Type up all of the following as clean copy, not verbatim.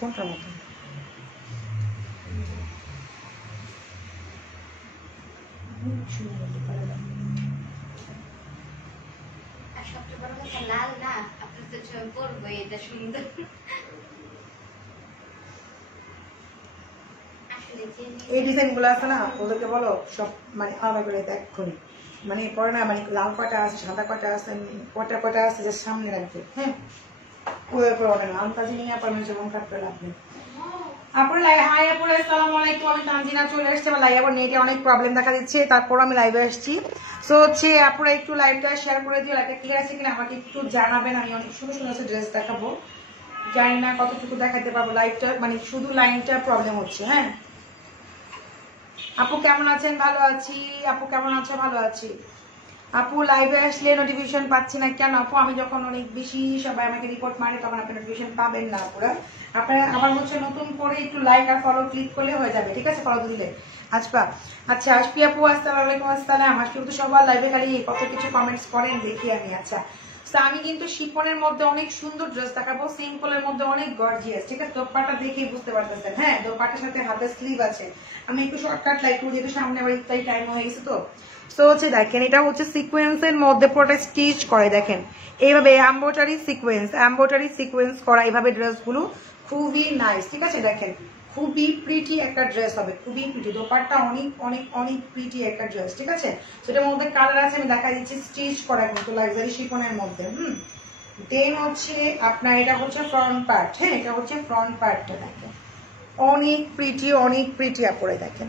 কোনটার মতো? লাল না আপনার তো পরবো এটা সুন্দর। এই ডিজাইন গুলো আছে না, ওদেরকে বলো সব মানে আলাদা করে দেখুন, মানে পরে না মানে লাল কটা আছে, সাদা কটা আছে, কটা কটা আছে যে সামনে রাখবে। হ্যাঁ, ওদের পরে হবে না, আন্তাজি নিয়ে পারবেন যেমন কাটতে লাগবে। আপনার হাই আপুরা আসসালামু আলাইকুম, আমি তানজিনা চলে এসেছি। আমার লাইভ আবার নেটে অনেক প্রবলেম দেখা দিচ্ছে, তারপর আমি লাইভে আসছি। সো হচ্ছে আপুরা একটু লাইভটা শেয়ার করে দিও, লাইভটা ক্লিয়ার আছে কিনা আমাকে একটু জানাবেন। আমি অনেক সুন্দর সুন্দর ড্রেস দেখাবো, জানি না কতটুকু দেখাতে পারবো। লাইভটা মানে শুধু লাইনটা প্রবলেম হচ্ছে। হ্যাঁ আপু কেমন আছেন? ভালো আছি। আপু কেমন আছো? ভালো আছি। আপু লাইভে আসলে নোটিফিকেশন পাচ্ছি না কেন? আপু আমি যখন অনেক বেশি সবাই আমাকে রিপোর্ট মারে তখন আপনি নোটিফিকেশন পাবেন না। আপুরা আপনারা আবার হচ্ছে নতুন করে একটু লাইক আর ফলো ক্লিক করলে হয়ে যাবে, ঠিক আছে? ফলো দিলে আজপা। আচ্ছা আশপি আপু আসসালামু আলাইকুম। আসসালাম। আজকে তো সবার লাইভে খালি কত কিছু কমেন্টস করেন দেখি আমি। আচ্ছা আমি কিন্তু শিফনের মধ্যে অনেক সুন্দর ড্রেস দেখাবো, সিম্পলের মধ্যে অনেক গর্জিয়াস, ঠিক আছে? দোপাট্টা দেখেই বুঝতে পারতেছেন। হ্যাঁ দোপাট্টার সাথে হাতের স্লিভ আছে। আমি একটু শর্টকাট লাইক করি যেহেতু সামনে আবার ইফতারি টাইম হয়ে গেছে। তো সো হচ্ছে দেখেন এটা হচ্ছে সিকোয়েন্সের মধ্যে পুরোটা স্টিচ করে, দেখেন এইভাবে এমব্রয়ডারি সিকোয়েন্স করা এইভাবে ড্রেসগুলো খুবই নাইস, ঠিক আছে? দেখেন খুবই প্রিটি একটা ড্রেস হবে, খুবই প্রিটি। দোপাট্টা অনেক অনেক অনেক প্রিটি একটা ড্রেস, ঠিক আছে? সেটার মধ্যে কালার আছে, আমি দেখা দিচ্ছি স্টিচ করা কিন্তু লাক্সারি শিফনের মধ্যে। দেন হচ্ছে আপনার এটা হচ্ছে ফ্রন্ট পার্ট। হ্যাঁ এটা হচ্ছে ফ্রন্ট পার্টটা, দেখেন অনেক প্রিটি আপরে দেখেন,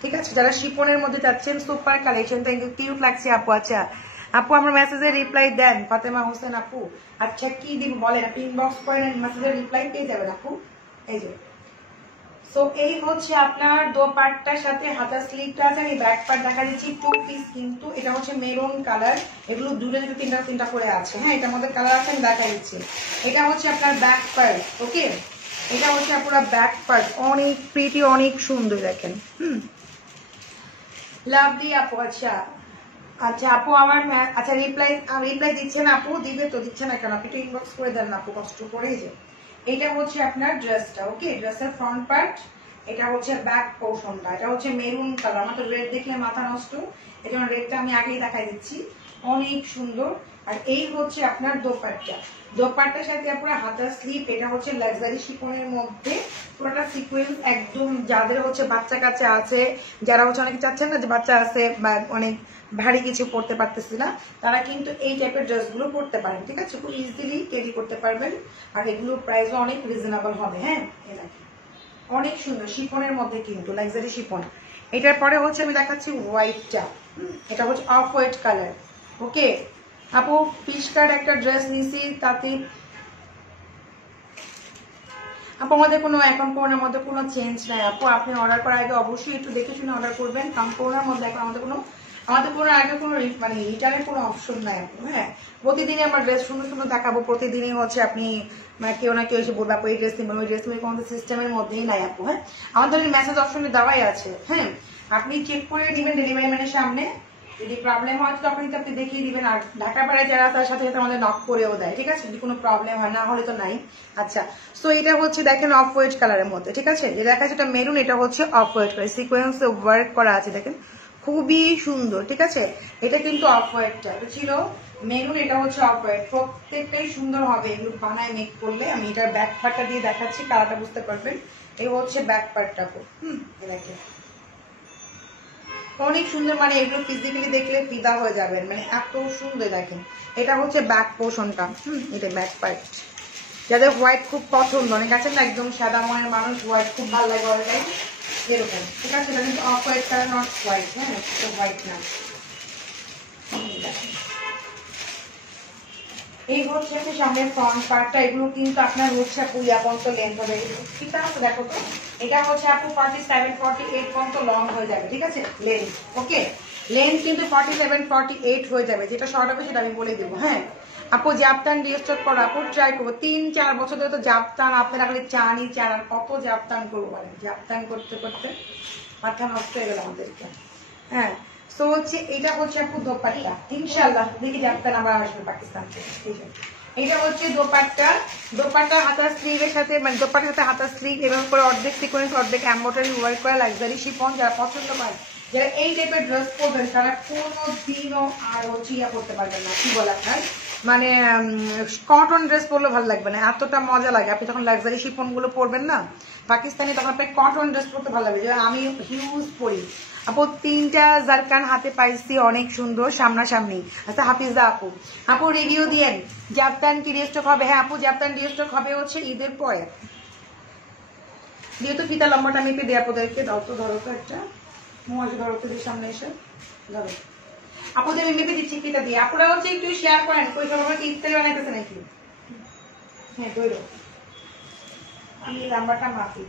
ঠিক আছে? যারা শিফনের মধ্যে যাচ্ছেন super collection. Thank you, cute লাগছে আপু। আচ্ছা আপু আমার মেসেজের রিপ্লাই দেন ফাতেমা হোসেন আপু। আচ্ছা কি দিব বলেন, আপনি ইনবক্স করেন, মেসেজের রিপ্লাই পেয়ে যাবেন আপু। এই যে সো এই হচ্ছে আপনার দোপাট্টার সাথে হাতা স্লিভটা আছে। আমি ব্যাক পার্ট দেখা দিচ্ছি, 2 পিস কিন্তু। এটা হচ্ছে মেরুন কালার, এগুলো দূরে দুটো তিনটা তিনটা করে আছে। হ্যাঁ এটার মধ্যে কালার আছে, আমি দেখা দিচ্ছি। এটা হচ্ছে আপনার ব্যাক পার্ট। ওকে এটা হচ্ছে আপনার ব্যাক পার্ট, অনেক প্রিটি অনেক সুন্দর দেখেন। লাভ দি আপু। আচ্ছা আচ্ছা আপু আমার আচ্ছা রিপ্লাই দিচ্ছে না আপু, দিবে তো, দিচ্ছে না কেন? আপনি একটু ইনবক্স করে দেন না আপু কষ্ট করে। যে এটা হচ্ছে আপনার ড্রেসটা। ওকে ড্রেসের ফ্রন্ট পার্ট, এটা হচ্ছে ব্যাক পোর্শনটা। এটা হচ্ছে মেরুন কালার, আমার তো রেড দেখলে মাথা নষ্ট, এই জন্য রেডটা আমি আগেই দেখাই দিচ্ছি, অনেক সুন্দর। আর এই হচ্ছে আপনার দোপাট্টা, দোপাট্টার সাথে আপনার হাতার স্লিপ। এটা হচ্ছে লাক্সারি শিফনের মধ্যে পুরোটা সিকোয়েন্স একদম। যাদের হচ্ছে বাচ্চা কাচ্চা আছে, যারা হচ্ছে অনেকে চাচ্ছেন না যে বাচ্চা আছে বা অনেক ভারী কিছু পড়তে পারতেছি না, তারা কিন্তু এই টাইপের ড্রেসগুলো পরতে পারেন, ঠিক আছে? খুব ইজিলি ক্যারি করতে পারবেন। আর এগুলো প্রাইসও অনেক রিজনেবল হবে। হ্যাঁ অনেক সুন্দর শিফনের মধ্যে কিন্তু লাক্সারি শিফন। এটার পরে হচ্ছে আমি দেখাচ্ছি হোয়াইটটা। এটা হচ্ছে অফ হোয়াইট কালার। ওকে আপু ফিশ কাট একটা ড্রেস নিছি, তাতে আপু আমাদের কোনো এখন করোনার মধ্যে কোনো চেঞ্জ নাই আপু। আপনি অর্ডার করার আগে অবশ্যই একটু দেখে শুনে অর্ডার করবেন, কারণ করোনার মধ্যে এখন আমাদের কোনো আগে কোনো মানে রিটার্নের কোনো অপশন নাই আপু। হ্যাঁ প্রতিদিনই আমরা ড্রেস সুন্দর সুন্দর দেখাবো, প্রতিদিনই হচ্ছে আপনি মানে কেউ না কেউ এসে বলবে আপু এই ড্রেস নিবেন ওই ড্রেস নিবেন, কোনো সিস্টেমের মধ্যেই নাই আপু। হ্যাঁ আমাদের মেসেজ অপশনে দেওয়াই আছে। হ্যাঁ আপনি চেক করে দিবেন ডেলিভারি ম্যানের সামনে, যদি প্রবলেম হয় তখন কিন্তু আপনি দেখিয়ে দিবেন। আর ঢাকার বাইরে যারা তার সাথে সাথে আমাদের নক করেও দেয়, ঠিক আছে? যদি কোনো প্রবলেম হয়, না হলে তো নাই। আচ্ছা সো এটা হচ্ছে দেখেন অফ হোয়াইট কালারের মধ্যে, ঠিক আছে? যে দেখা যাচ্ছে এটা মেরুন, এটা হচ্ছে off white colour, sequence work করা আছে দেখেন, খুবই সুন্দর, ঠিক আছে? এটা কিন্তু অফ হোয়াইটটা, এটা ছিল মেরুন, এটা হচ্ছে অফ হোয়াইট। প্রত্যেকটাই সুন্দর হবে এগুলো বানায় মেক করলে। আমি এটার ব্যাক পার্টটা দিয়ে দেখাচ্ছি, কালারটা বুঝতে পারবেন। এই হচ্ছে ব্যাক পার্টটা। দেখেন অনেক সুন্দর, মানে এগুলো ফিজিক্যালি দেখলে ফিদা হয়ে যাবেন, মানে এত সুন্দর। দেখেন এটা হচ্ছে ব্যাক পোর্শনটা। এটা ব্যাক পার্ট। যাদের হোয়াইট খুব পছন্দ, অনেক আছেন না একদম সাদা মনের মানুষ, হোয়াইট খুব ভালো লাগে অনেক, এরকম, ঠিক আছে? এটা কিন্তু off white colour, not white. হ্যাঁ হোয়াইট না। এই হচ্ছে সামনে ফ্রন্ট পার্টটা। এগুলো কিন্তু আপনার হচ্ছে আপু পর্যন্ত লেন্থ হবে, ঠিক আছে? দেখো তো এটা হচ্ছে আপু 47 48 পর্যন্ত লং হয়ে যাবে, ঠিক আছে? লেন্থ ওকে লেন্থ কিন্তু 47 48 হয়ে যাবে। যেটা শর্ট হবে সেটা আমি বলে দেবো। হ্যাঁ আপু জাপতান রিস্টোর করো আপু, ট্রাই করবো। 3-4 বছর ধরে তো জাপতান আপনারা খালি চানই চান, আর কত জাপতান করবো বলেন? জাপতান করতে করতে মাথা নষ্ট হয়ে গেল আমাদেরকে। হ্যাঁ তো হচ্ছে এটা হচ্ছে আপু দোপাট্টা, ইনশাল্লাহ দেখি জাপতান আবার আসবে পাকিস্তান থেকে। এটা হচ্ছে দোপাট্টা, দোপাট্টা হাতার স্লিভের সাথে মানে দোপাট্টার সাথে হাতার স্লিভ এবং করে অর্ধেক সিকোয়েন্স অর্ধেক এমব্রয়ডারি ওয়ার্ক করা লাক্সারি শিফন। যারা পছন্দ করেন, যারা এই টাইপের ড্রেস পরবেন তারা কোনোদিনও আর হচ্ছে ইয়া করতে পারবেন না, কি বলে আপনার মানে কটন ড্রেস পরলে ভালো লাগবে না, এতটা মজা লাগে। আপনি যখন লাক্সারি শিফন গুলো পরবেন না পাকিস্তানি, তখন আপনার কটন ড্রেস পরতে ভালো লাগবে। যেমন আমি হিউজ পরি আপু, 3টা জারকান হাতে পাইছি, অনেক সুন্দর সামনাসামনি। আচ্ছা হাফিজা আপু, আপু রিভিউ দিয়েন জাফতান কি রিস্টক হবে? হ্যাঁ আপু, জাফতান রিস্টক হবে হচ্ছে ঈদের পরে। যেহেতু ফিতা লম্বাটা মেপে দেয় আপনাদেরকে, দাও তো, ধরো তো একটা মোয়াজ, ধরো তো সামনে এসে ধরো আপুদের আমি মেপে দিচ্ছি ফিতা দিয়ে। আপুরা হচ্ছে একটু শেয়ার করেন, কই সব আমাকে ইফতারি বানাইতেছে নাকি? হ্যাঁ ধরো, আমি লম্বাটা মাপি।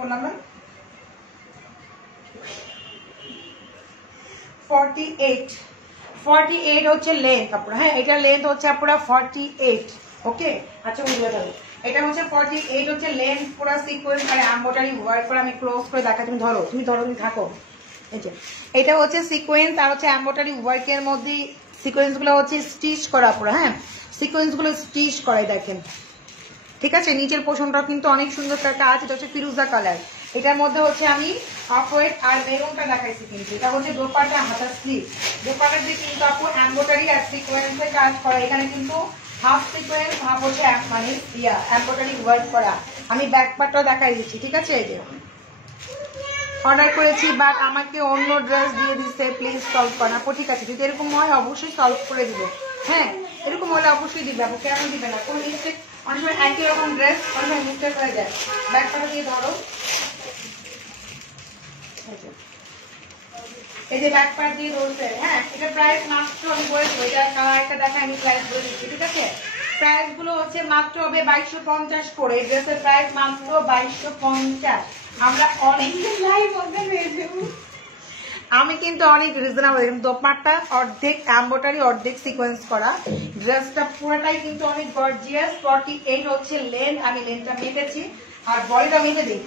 বললাম না 48 হচ্ছে লেন্থ আপুরা। হ্যাঁ এটা লেন্থ হচ্ছে আপুরা 48। ওকে আচ্ছা বুঝতে পারো, এটা হচ্ছে 48 হচ্ছে লেন্থ, পুরো সিকোয়েন্স আর এমব্রয়ডারি ওয়ার্ক করে। আমি ক্লোজ করে দেখা, তুমি ধরো, তুমি থাকো। এই যে এটা হচ্ছে সিকোয়েন্স আর হচ্ছে এমব্রয়ডারি ওয়ার্কের মধ্যে সিকোয়েন্স গুলো হচ্ছে স্টিচ করা পুরো। হ্যাঁ সিকোয়েন্স গুলো স্টিচ করাই দেখেন, ঠিক আছে। নিচের পোর্শনটাও কিন্তু অনেক সুন্দর একটা আছে, এটা হচ্ছে ফিরোজা কালার। এটার মধ্যে হচ্ছে আমি অফ হোয়াইট আর মেরুনটা দেখাইছি, কিন্তু এটা হচ্ছে দোপাট্টা হাতার স্লিভ। দোপাট্টার দিয়ে কিন্তু আপু এমব্রয়ডারি আর সিকোয়েন্সের কাজ করা, এখানে কিন্তু হাফ সিকোয়েন্স হাফ হচ্ছে মানে এমব্রয়ডারি ওয়ার্ক করা। আমি ব্যাক পার্টটাও দেখাই দিচ্ছি, ঠিক আছে। এই যে অর্ডার করেছি বাট আমাকে অন্য ড্রেস দিয়ে দিচ্ছে, প্লিজ সলভ করেন আপু। ঠিক আছে, যদি এরকম হয় অবশ্যই সলভ করে দিবে। হ্যাঁ এরকম হলে অবশ্যই দিবে আপু, কেন দিবে না? কোনো মিস্টেক, অনেক সময় একই রকম ড্রেস অনেক সময় মিস্টেক হয়ে যায়। ব্যাক পার্টটা দিয়ে ধরো, এই যে ব্যাক পার্ট দিয়ে ধরছে। হ্যাঁ এটা প্রাইস মাত্র আমি বলেছি, এটা কালারটা দেখা আমি প্রাইস বলে দিচ্ছি, ঠিক আছে। প্রাইস গুলো হচ্ছে মাত্র হবে 2250 করে। ড্রেসের প্রাইস মাত্র 2250। আমরা অনেক আমি কিন্তু অনেক রিজনেবল। দোপাট্টা অর্ধেক এমব্রয়ডারি অর্ধেক সিকোয়েন্স করা, ড্রেসটা পুরোটাই কিন্তু অনেক গর্জিয়াস। 48 হচ্ছে লেন্থ, আমি লেন্থটা মেপেছি আর বডিটা মেপে দিই।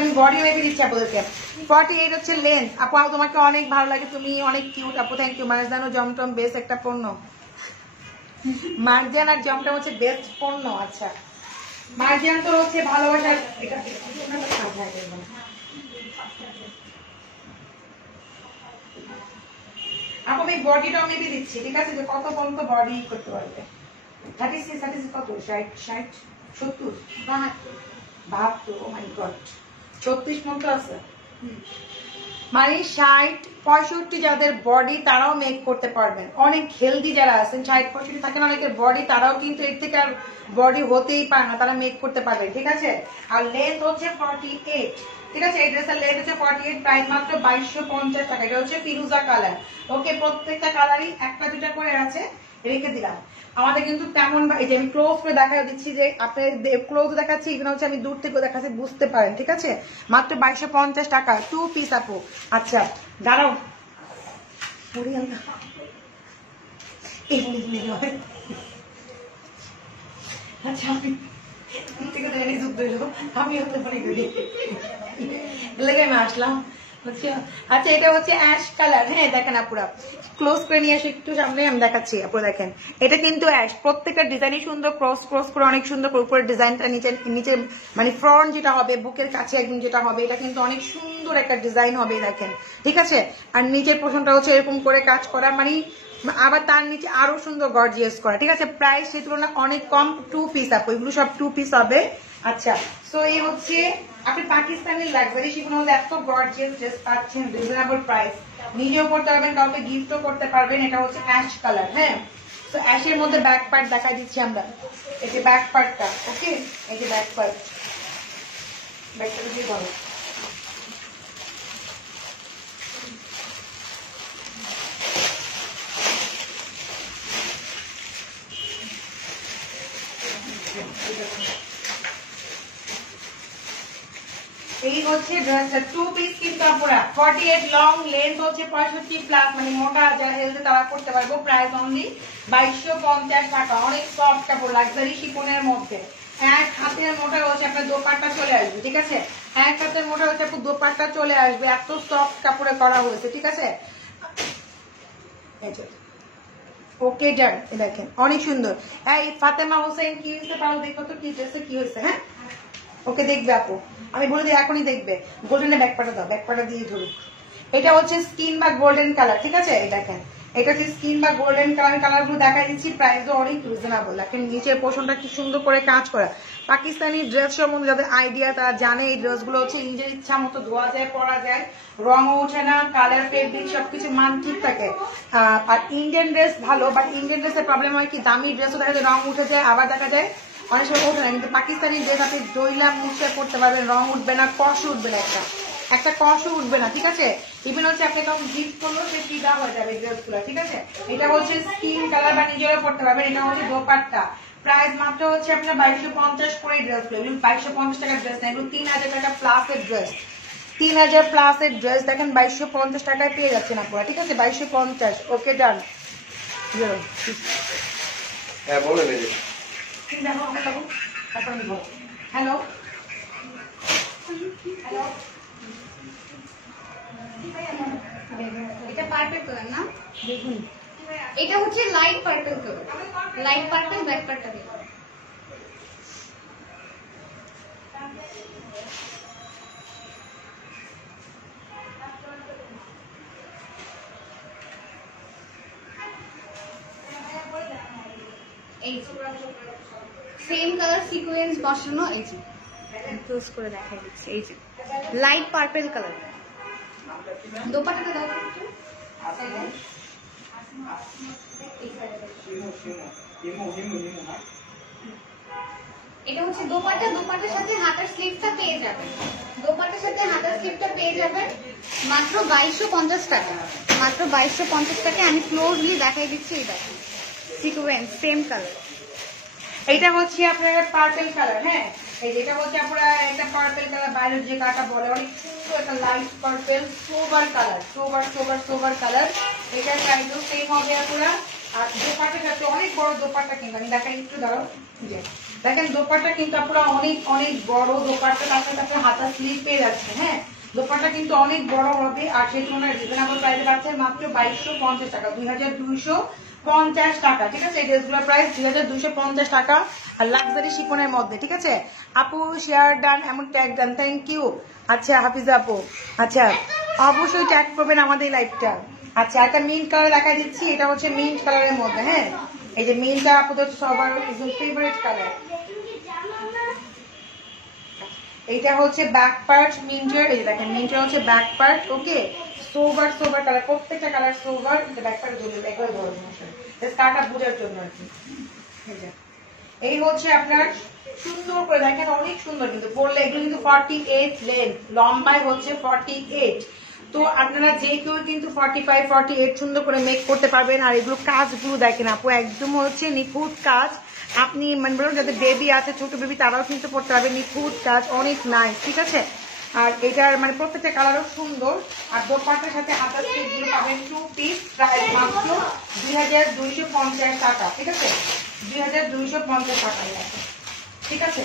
আমি বডি মেপে দিচ্ছি আপনাদেরকে। 48 হচ্ছে লেন্থ। আপু তোমাকে অনেক ভালো লাগে, তুমি অনেক কিউট আপু, থ্যাংক ইউ। মার্জান ও জমটম বেস্ট একটা পণ্য, মার্জান আর জমটম হচ্ছে বেস্ট পণ্য। আচ্ছা মার্জিয়ান তো হচ্ছে ভালোবাসার, এটা আমি বডিটাও মেপে দিচ্ছি, ঠিক আছে, যে কত পর্যন্ত বডি করতে পারবে। 36 কত, 60 70 72, ও মাই গড 36 পর্যন্ত আছে। মানে 60 65 যাদের বডি তারাও মেক করতে পারবেন। অনেক হেলদি যারা আছেন 60 65 থাকেন অনেকের বডি, তারাও কিন্তু এর থেকে আর বডি হতেই পারে না, তারা মেক করতে পারবেন, ঠিক আছে। আর লেন্থ হচ্ছে 48, ঠিক আছে। এই ড্রেসের লেন্থ হচ্ছে 48, প্রাইস মাত্র 2250 টাকা। এটা হচ্ছে ফিরোজা কালার। ওকে প্রত্যেকটা কালারই একটা দুটা করে আছে, রেখে দিলাম। আমাদের কিন্তু তেমন, এই যে আমি ক্লোজ করে দেখা দিচ্ছি, যে আপনি ক্লোজ দেখাচ্ছি, এখানে হচ্ছে আমি দূর থেকে দেখাচ্ছি, বুঝতে পারেন, ঠিক আছে। মাত্র 2250 টাকা 2 পিস আপু। আচ্ছা দাঁড়াও, আচ্ছা আমি আসলাম। আচ্ছা এটা হচ্ছে অ্যাশ কালার। হ্যাঁ দেখেন আপুরা, ক্লোজ করে নিয়ে আসে একটু সামনে, আমি দেখাচ্ছি আপুরা। দেখেন এটা কিন্তু অ্যাশ, প্রত্যেকটা ডিজাইনই সুন্দর, ক্রস করে অনেক সুন্দর। উপরের ডিজাইনটা নিচে মানে ফ্রন্ট যেটা হবে বুকের কাছে একদম যেটা হবে, এটা কিন্তু অনেক সুন্দর একটা ডিজাইন হবে, দেখেন, ঠিক আছে। আর নিচের পোর্শনটা হচ্ছে এরকম করে কাজ করা, মানে আবার তার নিচে আরো সুন্দর গর্জিয়াস করা, ঠিক আছে। প্রাইস সেই তুলনায় অনেক কম, 2 পিস আপু, এগুলো সব 2 পিস হবে। আচ্ছা সো এই হচ্ছে আপনি পাকিস্তানি লাক্সারি শিফনের মধ্যে এত গর্জিয়াস ড্রেস পাচ্ছেন, রিজনেবল প্রাইস, নিজেও পড়তে পারবেন, কাউকে গিফটও করতে পারবেন। এটা হচ্ছে অ্যাশ কালার। হ্যাঁ তো অ্যাশের মধ্যে ব্যাক পার্ট দেখাই দিচ্ছি আমরা, এই যে ব্যাক পার্টটা। ওকে এই যে ব্যাক পার্ট, ব্যাকটা দিয়ে ধরো। এই হচ্ছে ড্রেসটা 2 পিস কিন্তু আপুরা, 48 লং, লেন্থ হচ্ছে 65 প্লাস, মানে মোটা যারা হেলদি তারা করতে পারবো। প্রাইস অনলি 2250 টাকা। অনেক সফট কাপড়, লাক্সারি শিফনের মধ্যে এক হাতের মোটা হচ্ছে আপনার দোপাট্টা চলে আসবে, ঠিক আছে? এক হাতের মোটা হচ্ছে আপু দোপাট্টা চলে আসবে, এত সফট কাপড়ে করা হয়েছে, ঠিক আছে? ওকে ডান, দেখেন অনেক সুন্দর। এই ফাতেমা হোসেন কি হয়েছে পারো দেখো তো কি ড্রেসে কি হয়েছে। হ্যাঁ ওকে দেখবে আপু, আমি বলে দিই এখনই দেখবে। গোল্ডেনের ব্যাকপাটা দাও, ব্যাকপাটা দিয়ে ধরুক। এটা হচ্ছে স্কিন বা গোল্ডেন কালার, ঠিক আছে? এই দেখেন এটা হচ্ছে স্কিন বা গোল্ডেন কালার, কালার গুলো দেখাই দিচ্ছি, প্রাইসও অনেক রিজনেবল। দেখেন নিচের পোর্শনটা কি সুন্দর করে কাজ করা। পাকিস্তানি ড্রেস সম্বন্ধে যাদের আইডিয়া তারা জানে এই ড্রেসগুলো হচ্ছে নিজের ইচ্ছা মতো ধোয়া যায়, পরা যায়, রঙও ওঠে না, কালার ফেব্রিক সবকিছু মান ঠিক থাকে। আর ইন্ডিয়ান ড্রেস ভালো, বাট ইন্ডিয়ান ড্রেসের প্রবলেম হয় কি দামি ড্রেসও দেখা যায় রং উঠে যায়, আবার দেখা যায় অনেক সময় ওঠে না। কিন্তু পাকিস্তানি ড্রেস আপনি দইলা মুছে করতে পারবেন, রং উঠবে না, কষ উঠবে না, একটা কষও উঠবে না, ঠিক আছে? ইভেন হচ্ছে আপনি তখন গিফট করলেও সে ফিদা হয়ে যাবে ড্রেস গুলো, ঠিক আছে? এটা হচ্ছে স্কিন কালার বা নিজেরও পড়তে পারবেন। এটা হচ্ছে দোপাট্টা, প্রাইস মাত্র হচ্ছে আপনার 2250 করে ড্রেস গুলো। এগুলো 2250 টাকার ড্রেস না, এগুলো 3000 টাকা প্লাসের ড্রেস। 3000 প্লাসের ড্রেস দেখেন 2250 টাকায় পেয়ে যাচ্ছেন আপনারা, ঠিক আছে? 2250। ওকে ডান। হ্যাঁ বলেন। হ্যালো এটা পার্পল কালার না? দেখুন এটা হচ্ছে light purple colour, light purple back পার্টটা দেখো। এই সেম কালার সিকোয়েন্স বসানো, এই যে ক্লোজ করে দেখাই দিচ্ছি, এই যে লাইট পার্পল কালার। দোপাট্টাটা দাও একটু। এটা হচ্ছে দোপাট্টা, দোপাট্টার সাথে হাতার স্লিভটা পেয়ে যাবেন। দোপাট্টার সাথে হাতার স্লিভটা পেয়ে যাবেন মাত্র 2250 টাকা, মাত্র 2250 টাকা। আমি ক্লোজলি দেখাই দিচ্ছি, এই দেখেন সিকোয়েন্স সেম কালার। এইটা হচ্ছে আপনার পার্পল কালার। হ্যাঁ এই যেটা হচ্ছে আপনারা একটা পার্পল কালার, বাইরের যে কাটা বলে অনেক সুন্দর একটা light purple sober colour, sober colour. এটার প্রাইসও সেম হবে আপনারা। আর দোপাট্টার সাথে অনেক বড় দোপাট্টা, কিন্তু আমি দেখাই একটু দাঁড়াও, দেখেন দোপাট্টা কিন্তু আপনারা অনেক অনেক বড় দোপাট্টা, তার সাথে আপনার হাতা স্লিভ পেয়ে যাচ্ছে। হ্যাঁ দোপাট্টা কিন্তু অনেক বড় হবে, আর সেই তুলনায় রিজনেবল প্রাইসে পাচ্ছে মাত্র 2250 টাকা, 2250 টাকা, ঠিক আছে? এই ড্রেসগুলোর প্রাইস 2250 টাকা, আর লাক্সারি শিফনের মধ্যে, ঠিক আছে? আপু শেয়ার ডান, এমন ট্যাগ ডান, থ্যাংক ইউ। আচ্ছা হাফিজা আপু, আচ্ছা অবশ্যই ট্যাগ করবেন আমাদের লাইভটা। আচ্ছা একটা মিন্ট কালার দেখা দিচ্ছি, এটা হচ্ছে মিন্ট কালারের মধ্যে। হ্যাঁ এই যে মিন্টটা আপুদের সবার একদম ফেভারিট কালার। এইটা হচ্ছে ব্যাক পার্ট মিন্টের, এই যে দেখেন মিন্টের হচ্ছে ব্যাক পার্ট। ওকে সোবার কালার, প্রত্যেকটা কালার সোবার। ব্যাক পার্ট ধরবে একবার ধরবো স্কার্টটা বোঝার জন্য আর কি। এই হচ্ছে আপনার সুন্দর করে দেখেন, অনেক সুন্দর কিন্তু পরলে। এগুলো কিন্তু 48 লেন্থ, লম্বায় হচ্ছে 48। তো আপনারা যে কেউ কিন্তু 45 48 সুন্দর করে মেক করতে পারবেন। আর এগুলো কাজগুলো দেখেন আপু একদম হচ্ছে নিখুঁত কাজ। আপনি মানে বলুন যাদের বেবি আছে, ছোট বেবি, তারাও কিন্তু পড়তে পারবে, নিখুঁত কাজ, অনেক নাইস, ঠিক আছে? আর এটার মানে প্রত্যেকটা কালারও সুন্দর। আর দোপাট্টার সাথে হাতার স্লিভগুলো পাবেন 2 পিস, প্রাইস মাত্র 2250 টাকা, ঠিক আছে? 2250 টাকা, ঠিক আছে?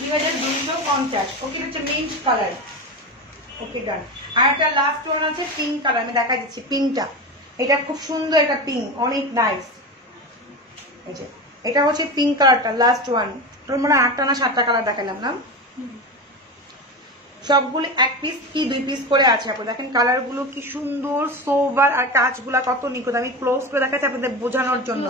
2250। ওকে হচ্ছে মিন্ট কালার। ওকে ডান। আর একটা লাস্ট ওয়ান আছে পিঙ্ক কালার, আমি দেখা দিচ্ছি পিঙ্কটা। এটা খুব সুন্দর একটা পিঙ্ক, অনেক নাইস। এই যে এটা হচ্ছে পিঙ্ক কালারটা, লাস্ট ওয়ান। তোর মানে 8টা না 7টা কালার দেখালাম না? সবগুলো 1 পিস কি 2 পিস করে আছে আপু। দেখেন কালার গুলো কি সুন্দর, সোবার, আর কাজগুলা কত নিখুঁত। আমি ক্লোজ করে দেখাচ্ছি আপনাদের বোঝানোর জন্য।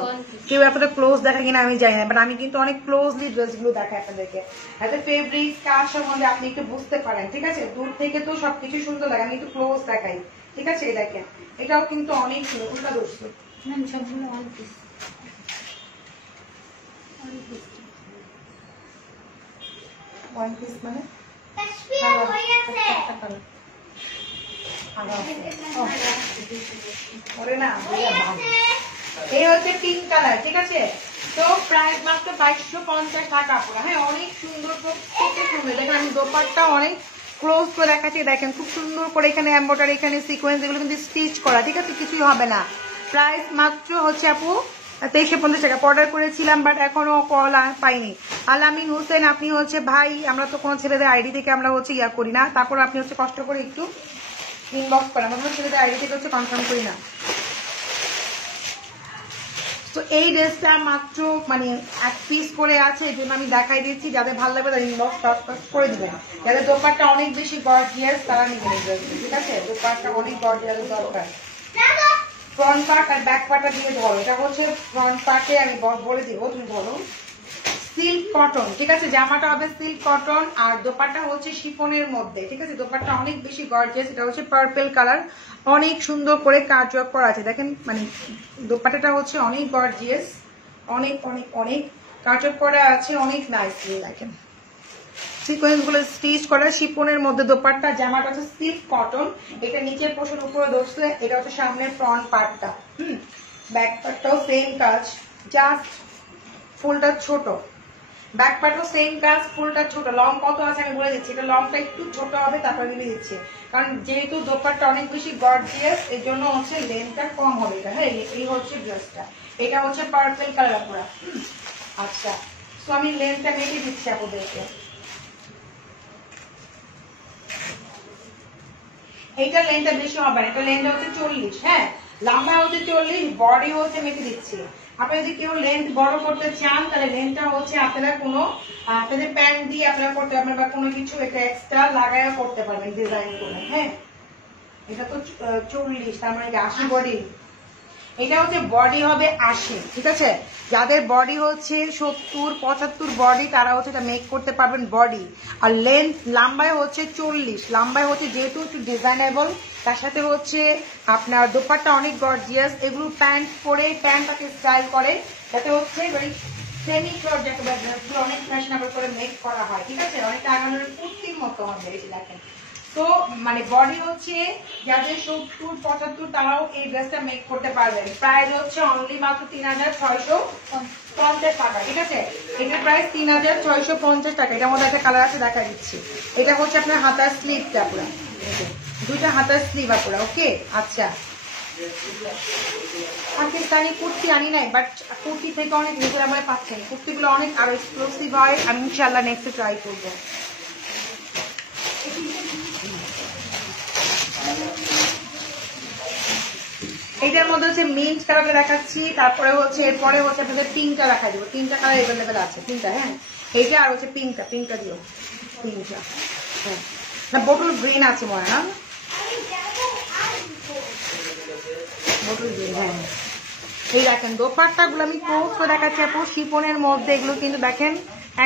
কেউ আপনাদের ক্লোজ দেখা কিনা আমি জানি না, বাট আমি কিন্তু অনেক ক্লোজলি ড্রেস গুলো দেখাই আপনাদেরকে, এত ফেব্রিক কাজ সম্বন্ধে আপনি একটু বুঝতে পারেন, ঠিক আছে? দূর থেকে তো সবকিছু সুন্দর লাগে, আমি একটু ক্লোজ দেখাই, ঠিক আছে? এই দেখেন এটাও কিন্তু অনেক সুন্দর। কোনটা দোস্ত? সবগুলো ওয়ান পিস। ওয়ান পিস মানে এই হচ্ছে পিঙ্ক কালার, ঠিক আছে? তো প্রাইস মাত্র 2250 টাকা পুরো। হ্যাঁ অনেক সুন্দর, খুব সুন্দর। দেখেন আমি দোপাট্টা অনেক ক্লোজ করে দেখাচ্ছি, দেখেন খুব সুন্দর করে এখানে এমব্রয়ডারি, এখানে সিকোয়েন্স, এগুলো কিন্তু স্টিচ করা, ঠিক আছে? কিছুই হবে না। প্রাইস মাত্র হচ্ছে আপু 2350 টাকা অর্ডার করেছিলাম, বাট এখনো কল পাইনি। আলামিন হোসেন, আপনি হচ্ছে ভাই, আমরা তো কোনো ছেলেদের আইডি থেকে আমরা হচ্ছে ইয়া করি না, তারপর আপনি হচ্ছে কষ্ট করে একটু ইনবক্স করেন, আমরা ছেলেদের আইডি থেকে হচ্ছে কনফার্ম করি না। তো এই ড্রেসটা মাত্র মানে 1 পিস করে আছে, এই জন্য আমি দেখাই দিচ্ছি, যাদের ভালো লাগবে তারা ইনবক্স করে দিবেন। যাদের দোপাট্টা অনেক বেশি গর্জিয়াস তারা নিবেন, ঠিক আছে? দোপাট্টা অনেক গর্জিয়াস দরকার। ফ্রন্ট পার্ট আর ব্যাক পার্টটা দিয়ে ধরো, এটা হচ্ছে ফ্রন্ট পার্টে, আমি বলে দিব, তুমি ধরো। সিল্ক কটন, ঠিক আছে? জামাটা হবে সিল্ক কটন আর দোপাট্টা হচ্ছে শিফনের মধ্যে, ঠিক আছে? দোপাট্টা অনেক বেশি গর্জিয়াস, এটা হচ্ছে পার্পল কালার, অনেক সুন্দর করে কাজ ওয়ার্ক করা আছে, দেখেন মানে দোপাট্টাটা হচ্ছে অনেক গর্জিয়াস, অনেক অনেক অনেক কাজ ওয়ার্ক করা আছে, অনেক নাইসলি, দেখেন সিকোয়েন্স গুলো স্টিচ করা শিফনের মধ্যে দোপাট্টা। জামাটা হচ্ছে সিল্ক কটন, এটা নিচের পোর্শন উপরে ধরছে, এটা হচ্ছে সামনের ফ্রন্ট পার্টটা, ব্যাক পার্টটাও সেম কাজ, জাস্ট ফুলটা ছোট, ব্যাক পার্টও সেম কাজ, ফুলটা ছোট। লং কত আছে আমি বলে দিচ্ছি, এটা লংটা একটু ছোট হবে, তারপরে মিলে দিচ্ছি, কারণ যেহেতু দোপাট্টা অনেক বেশি গর্জিয়াস এই জন্য হচ্ছে লেন্থটা কম হবে এটা। হ্যাঁ, এই হচ্ছে ড্রেসটা, এটা হচ্ছে পার্পল কালার পুরা। আচ্ছা, তো আমি লেন্থটা মেপে দিচ্ছি আপনাদেরকে। এইটা লেন্থটা বেশি হবে না, এটা লেন্থটা হচ্ছে 40, হ্যাঁ লম্বা হচ্ছে 40, বডি হচ্ছে মেপে দিচ্ছি। আপনারা যদি কেউ লেন্থ বড় করতে চান তাহলে লেন্থটা হচ্ছে আপনারা কোনো আপনাদের প্যান্ট দিয়ে আপনারা করতে পারবেন, বা কোনো কিছু এটা এক্সট্রা লাগায়া করতে পারবেন ডিজাইন করে। হ্যাঁ, এটা তো 40, তার মানে 80 বডি, এটা হচ্ছে বডি হবে 80, ঠিক আছে? যাদের বডি হচ্ছে 70-75 বডি তারা হচ্ছে এটা মেক করতে পারবেন বডি। আর লেন্থ লম্বায় হচ্ছে 40, লম্বায় হচ্ছে যেহেতু একটু ডিজাইনেবল, তার সাথে হচ্ছে আপনার দোপাট্টা অনেক গর্জিয়াস, এগুলো প্যান্ট পরে প্যান্টটাকে স্টাইল করে, যাতে হচ্ছে সেমি শর্ট যাকে অনেক ফ্যাশনেবল করে মেক করা হয়, ঠিক আছে? অনেকটা আগানোর কুর্তির মতো হবে, এই দেখেন। তো মানে বডি হচ্ছে যাদের 70-75 তারাও এই ড্রেসটা মেক করতে পারবেন। প্রাইস হচ্ছে অনলি মাত্র 3650 টাকা, ঠিক আছে? এটার প্রাইস 3650 টাকা। এটার মধ্যে একটা কালার আছে, দেখা দিচ্ছি। এটা হচ্ছে আপনার হাতার স্লিভটা পুরো, দুইটা হাতার স্লিভ আপুরা, ওকে? আচ্ছা, পাকিস্তানি কুর্তি আনি নাই, বাট কুর্তি থেকে অনেক রিজনেবল পাচ্ছেন, কুর্তিগুলো অনেক আরো এক্সক্লুসিভ হয়, আমি ইনশাআল্লাহ নেক্সট ট্রাই করবো। এইটার মধ্যে হচ্ছে মিন্ট কালারটা দেখাচ্ছি, তারপরে হচ্ছে এরপরে হচ্ছে আপনাদের পিঙ্কটা দেখা দিব, 3টা কালার এভেলেবেল আছে, 3টা। হ্যাঁ, এইটা আর হচ্ছে পিঙ্কটা দিও, 3টা। হ্যাঁ, না বটল গ্রিন আছে মনে হয় না, বটল গ্রিন। হ্যাঁ, এই দেখেন দোপাট্টা গুলো আমি ক্লোজ করে দেখাচ্ছি আপু, শিফনের মধ্যে এগুলো কিন্তু দেখেন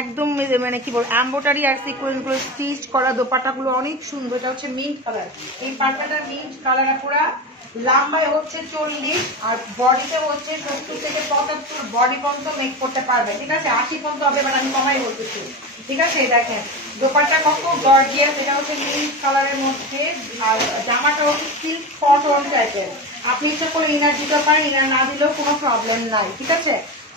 একদম মানে কি বলবো এমব্রয়ডারি আর সিকোয়েন্স গুলো স্টিচ করা, দোপাট্টা গুলো অনেক সুন্দর। এটা হচ্ছে মিন্ট কালার, এই পাট্টাটা মিন্ট কালার পুরা, লম্বায় হচ্ছে 40 আর বডিতে হচ্ছে 70-75 বডি পর্যন্ত মেক করতে পারবে, ঠিক আছে? 80 পর্যন্ত হবে, বাট আমি কমাই বলতেছি, ঠিক আছে? দেখেন দোপাট্টা কত গর্জিয়াস, এটা হচ্ছে মিন্ট কালারের মধ্যে, আর জামাটা হচ্ছে সিল্ক কটন টাইপের। আপনি ইচ্ছা করে ইনার দিতে পারেন, ইনার না দিলেও কোনো প্রবলেম নাই, ঠিক আছে?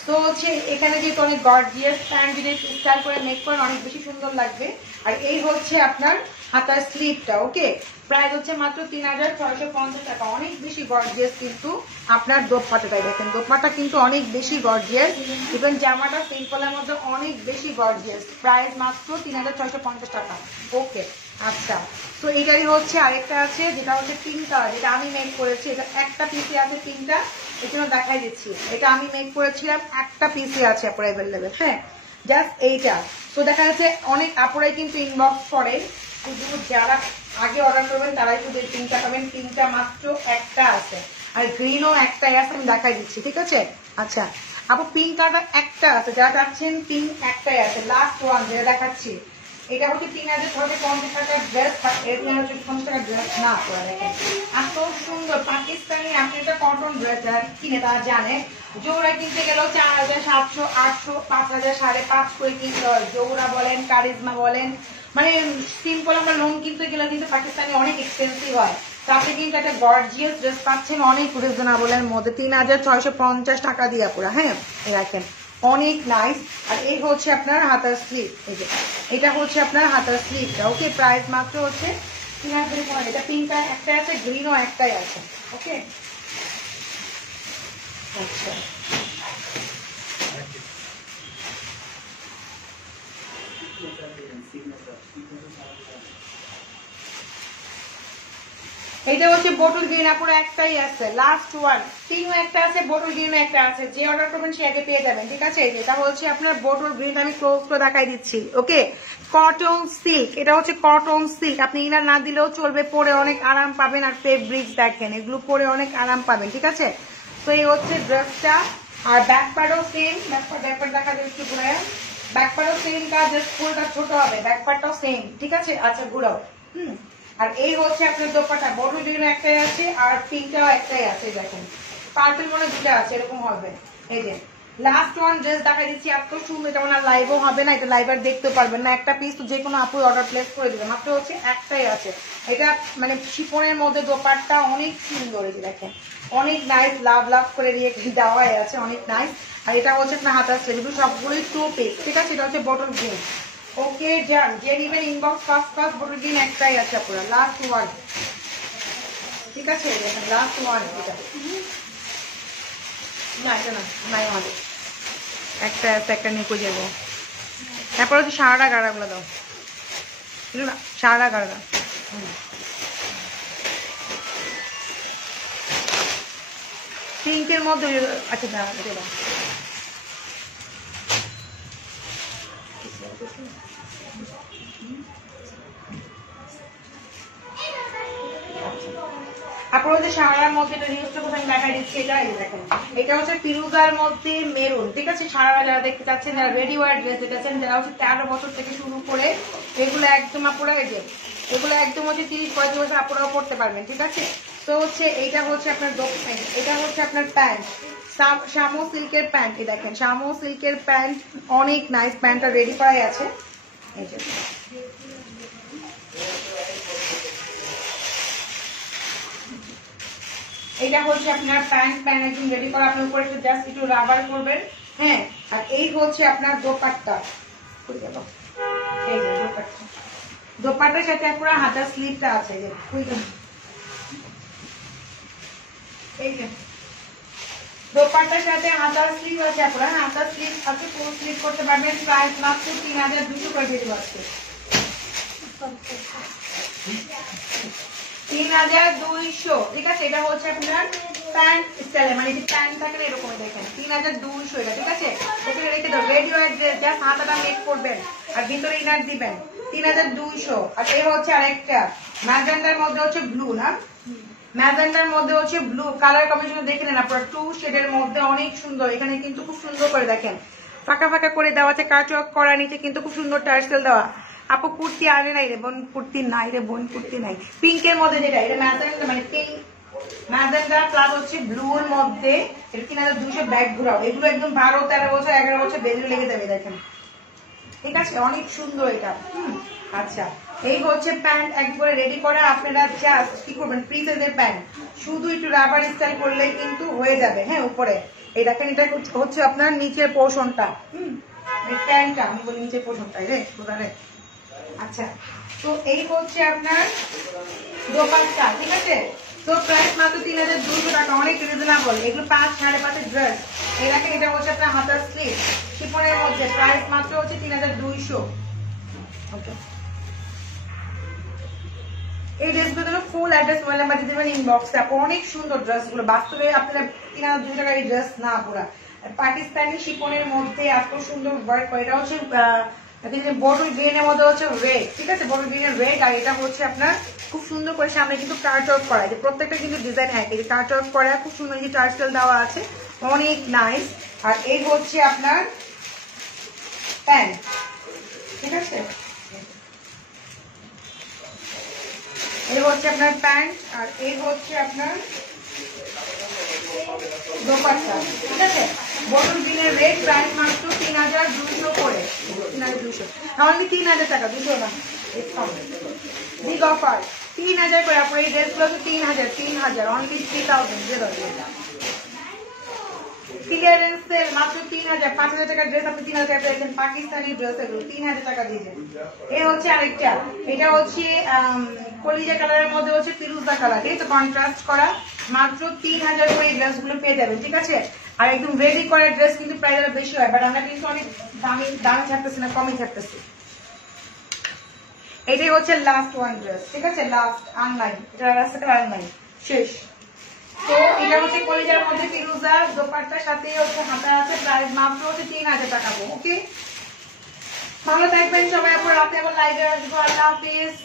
তো হচ্ছে এখানে যেহেতু অনেক গর্জিয়াস, প্যান্ট যদি স্টাইল করে মেক করেন অনেক বেশি সুন্দর লাগবে। আর এই হচ্ছে আপনার হাতার স্লিভটা, ওকে? প্রাইস হচ্ছে মাত্র 3650 টাকা, অনেক বেশি গর্জিয়াস কিন্তু আপনার দোপাট্টাটাই দেখেন, দোপাট্টা কিন্তু অনেক বেশি গর্জিয়াস, ইভেন জামাটা সিম্পলের মধ্যে অনেক বেশি গর্জিয়াস। প্রাইস মাত্র 3650 টাকা, ওকে? আচ্ছা, তো এইটারই হচ্ছে আরেকটা আছে যেটা হচ্ছে পিঙ্ক কালার, যেটা আমি মেক করেছি, এটা একটা পিসে আছে 3টা, এই জন্য দেখাই দিচ্ছি। এটা আমি মেক করেছিলাম, একটা পিসে আছে আপনার অ্যাভেলেবেল। হ্যাঁ, জাস্ট এইটা। তো দেখা যাচ্ছে অনেক আপুরাই কিন্তু ইনবক্স করে, শুধু যারা আগে অর্ডার করবেন তারাই শুধু এই পিঙ্কটা পাবেন, পিঙ্কটা মাত্র একটা আছে, আর গ্রিনও একটাই আছে, আমি দেখাই দিচ্ছি, ঠিক আছে? আচ্ছা আপু, পিঙ্ক কালার একটা আছে, যারা চাচ্ছেন পিঙ্ক একটাই আছে, লাস্ট ওয়ান যেটা দেখাচ্ছি। এটা হচ্ছে 3650 টাকার ড্রেস, এর 3650 টাকার ড্রেস না, আপনারা দেখেন এত সুন্দর পাকিস্তানি। আপনি এটা কটন ড্রেস যারা কিনে তারা জানে, জোড়া কিনতে গেলেও 4700, 800, 5000, 5.5 করে কিনতে হয়। জোড়া বলেন, কারিজমা বলেন, মানে সিম্পল আমরা লোন কিনতে গেলে কিন্তু পাকিস্তানি অনেক এক্সপেন্সিভ হয়। তো আপনি কিন্তু একটা গর্জিয়াস ড্রেস পাচ্ছেন অনেক রিজনেবলের মধ্যে, 3650 টাকা দিয়ে পুরো। হ্যাঁ, দেখেন অনেক নাইস। আর এই হচ্ছে আপনার হাতার স্লিভ, এই যে এটা হচ্ছে আপনার হাতার স্লিভটা, ওকে? প্রাইস মাত্র হচ্ছে 3000। এটা পিঙ্কটা একটা আছে, গ্রিনও একটাই আছে, ওকে? আচ্ছা, এইটা হচ্ছে বোটল গ্রিন, আপুর একটাই আছে, লাস্ট ওয়ান। পিঙ্ক একটা আছে, বোটল গ্রিন একটা আছে, যে অর্ডার করবেন সে আগে পেয়ে যাবেন, ঠিক আছে। এটা হচ্ছে আপনার বোটল গ্রিন, আমি ক্লোজ করে দেখাই দিচ্ছি। ওকে, কটন সিল্ক, এটা হচ্ছে কটন সিল্ক, আপনি ইনার না দিলেও চলবে, পরে অনেক আরাম পাবেন। আর ফেব্রিক্স দেখেন, এগুলো পরে অনেক আরাম পাবেন, ঠিক আছে। তো এই হচ্ছে ড্রেসটা। আর ব্যাক পার্টও সেম, ব্যাক পার্ট দেখা যাচ্ছে পুরো, ব্যাক পার্টও সেম কাজ, জাস্ট ফুলটা ছোট হবে, ব্যাক পার্টটাও সেম, ঠিক আছে। আচ্ছা ঘুরাও। আর এই হচ্ছে আপনার দোপাট্টা, বড় বিভিন্ন একটাই আছে, আর পিঙ্কটাও একটাই আছে, দেখেন পার্পল মনে দুটো আছে, এরকম হবে। এই যে লাস্ট ওয়ান ড্রেস দেখাই দিচ্ছি, এত সুন্দর, এটা মনে লাইভও হবে না, এটা লাইভ আর দেখতেও পারবেন না। একটা পিস যে কোনো আপু অর্ডার প্লেস করে দিবেন, মাত্র হচ্ছে একটাই আছে। এটা মানে শিফনের মধ্যে দোপাট্টা অনেক সুন্দর, এই যে দেখেন অনেক নাইস, লাভ লাভ করে দিয়ে দেওয়াই আছে, অনেক নাইস। আর এটা হচ্ছে আপনার হাতার স্লিভ, এগুলো সবগুলোই 2 পিস, ঠিক আছে। এটা হচ্ছে বটল গ্রিন। ওকে যান, যে নিবেন ইনবক্স ফার্স্ট বটল গ্রিন একটাই আছে আপনারা, লাস্ট ওয়ান, ঠিক আছে। দেখেন লাস্ট ওয়ান, এটা না, এটা না, নাই আমাদের একটা আছে, একটা নিয়ে কই যাবো। তারপর হচ্ছে সারাটা গাড়াগুলো দাও, সারাটা গাড়া। পিঙ্কের মধ্যে, আচ্ছা দাও, এটা দাও। আপনারা যে সারার মধ্যে এটা রিউজটা কোথায় দেখা দিচ্ছে, এটা দেখেন, এটা হচ্ছে ফিরোজার মধ্যে মেরুন, ঠিক আছে। সারারা যারা দেখতে চাচ্ছেন, যারা রেডি ওয়ার ড্রেস দেখেছেন, যারা হচ্ছে 13 বছর থেকে শুরু করে, এগুলো একদম আপনারা, এই যে এগুলো একদম হচ্ছে 30-35 বছর আপনারাও পড়তে পারবেন, ঠিক আছে। তো হচ্ছে এইটা হচ্ছে আপনার এটা হচ্ছে আপনার প্যান্ট, শামো সিল্কের প্যান্ট, এই দেখেন শামো সিল্কের প্যান্ট, অনেক নাইস, প্যান্টটা রেডি করাই আছে, এই যে এটা হচ্ছে আপনার প্যান্ট একদম রেডি করা, আপনার উপরে একটু জাস্ট একটু রাবার করবেন, হ্যাঁ। আর এই হচ্ছে আপনার দোপাট্টা, এই যে দোপাট্টা, দোপাট্টার সাথে পুরো হাতার স্লিভটা আছে, এই যে দোপাট্টার সাথে হাতার স্লিভ আছে, আপনার হাতার স্লিভ আছে, ফুল স্লিভ করতে পারবেন। প্রাইস মাত্র 3200 করে দিয়ে পাচ্ছে, 3200, ঠিক আছে। এটা হচ্ছে আপনার প্যান্ট স্টাইল, মানে প্যান্ট থাকে না এরকম, দেখেন 3200 এটা, ঠিক আছে। এখানে রেখে দাও, রেডি অ্যাড্রেস, জাস্ট হাতাটা মেক করবেন আর ভিতরে ইনার দিবেন, 3200। আর এই হচ্ছে আরেকটা ম্যাজেন্ডার মধ্যে হচ্ছে ব্লু, না ম্যাজেন্ডার মধ্যে হচ্ছে ব্লু কালার কম্বিনেশন, দেখে নেন আপনারা, 2 শেডের মধ্যে অনেক সুন্দর। এখানে কিন্তু খুব সুন্দর করে দেখেন ফাঁকা ফাঁকা করে দেওয়া আছে, কাজ করা, নিচে কিন্তু খুব সুন্দর টার্সেল দেওয়া। আপু কুর্তি আনে নাই রে বোন, কুর্তি নাই রে বোন, কুর্তি নাই। পিঙ্কের মধ্যে যেটা, এটা ম্যাজেন্ডা, মানে পিঙ্ক ম্যাজেন্ডা প্লাস হচ্ছে ব্লুর মধ্যে, এটা 3200। ব্যাগ ঘুরাও, এগুলো একদম 12-13 বছর 11 বছর বেলু লেগে যাবে, দেখেন, ঠিক আছে, অনেক সুন্দর এটা। আচ্ছা, এই হচ্ছে প্যান্ট একবারে রেডি করা, আপনারা জাস্ট কি করবেন, ফ্রি সাইজের প্যান্ট, শুধু একটু রাবার স্টাইল করলেই কিন্তু হয়ে যাবে, হ্যাঁ। উপরে এই দেখেন, এটা হচ্ছে আপনার নিচের পোর্শনটা, প্যান্টটা আমি বলি নিচের পোর্শনটা রে বোঝারে। আচ্ছা, তো এই হচ্ছে আপনার দোপাট্টা, ঠিক আছে। তো প্রাইস মাত্র 3200 টাকা, অনেক রিজনেবল। এগুলো 5-5.5 ড্রেস, এই দেখেন, এটা হচ্ছে আপনার হাতার স্লিভ শিফনের মধ্যে, প্রাইস মাত্র হচ্ছে 3200। ওকে, এই ড্রেসগুলো ফুল অ্যাড্রেস মোবাইল নাম্বার দিয়ে দেবেন ইনবক্সে, অনেক সুন্দর ড্রেসগুলো, বাস্তবে আপনারা 3200 টাকার এই ড্রেস না, পুরা পাকিস্তানি শিফনের মধ্যে এত সুন্দর ওয়ার্ক করে। এটা হচ্ছে বটল গ্রিনের মধ্যে হচ্ছে রেড, ঠিক আছে, বটল গ্রিনের রেড। আর এটা হচ্ছে আপনার খুব সুন্দর করে সামনে কিন্তু কাট আউট করা, প্রত্যেকটা কিন্তু ডিজাইন এক, এই কাট আউট করা খুব সুন্দর, এই টার্সেল দেওয়া আছে, অনেক নাইস। আর এই হচ্ছে আপনার প্যান্ট, ঠিক আছে, এই হচ্ছে আপনার প্যান্ট। আর এই হচ্ছে আপনার দোপাট্টা, ঠিক আছে। বটল গ্রিনের রেড, প্রাইস মাত্র 3200 করে, 3200, আমাদের 3000 টাকা, 200 না, বিগ অফার 3000 করে। আপনার এই ড্রেসগুলো তো 3000, অনলি 3000 দিয়ে দেবেন। ক্লিয়ারেন্স সেল মাত্র 3000, 5000 টাকার ড্রেস আপনি 3000 টাকা পেয়েছেন, পাকিস্তানি ড্রেস এগুলো 3000 টাকা দিয়েছেন। এই হচ্ছে আরেকটা, এটা হচ্ছে কলিজা কালারের মধ্যে হচ্ছে ফিরোজা কালার, ঠিক আছে, কন্ট্রাস্ট করা, মাত্র 3000 করে এই ড্রেসগুলো পেয়ে যাবেন, ঠিক আছে। আর একদম রেডি করা ড্রেস কিন্তু প্রাইস বেশি হয়, বাট আমরা কিন্তু অনেক দামি ছাড়তেছি না, কমই ছাড়তেছি। এটাই হচ্ছে লাস্ট ওয়ান ড্রেস, ঠিক আছে? লাস্ট আর নাই, এটা রাস্তাটা আর নাই, শেষ। তো এটা হচ্ছে কলেজের মধ্যে ফিরোজা, দোপাট্টার সাথে হচ্ছে হাতা আছে, প্রাইস মাত্র হচ্ছে 3000 টাকা। ওকে, ভালো থাকবেন সবাই, রাতে আবার লাইভে আসবো। আল্লাহ হাফিজ।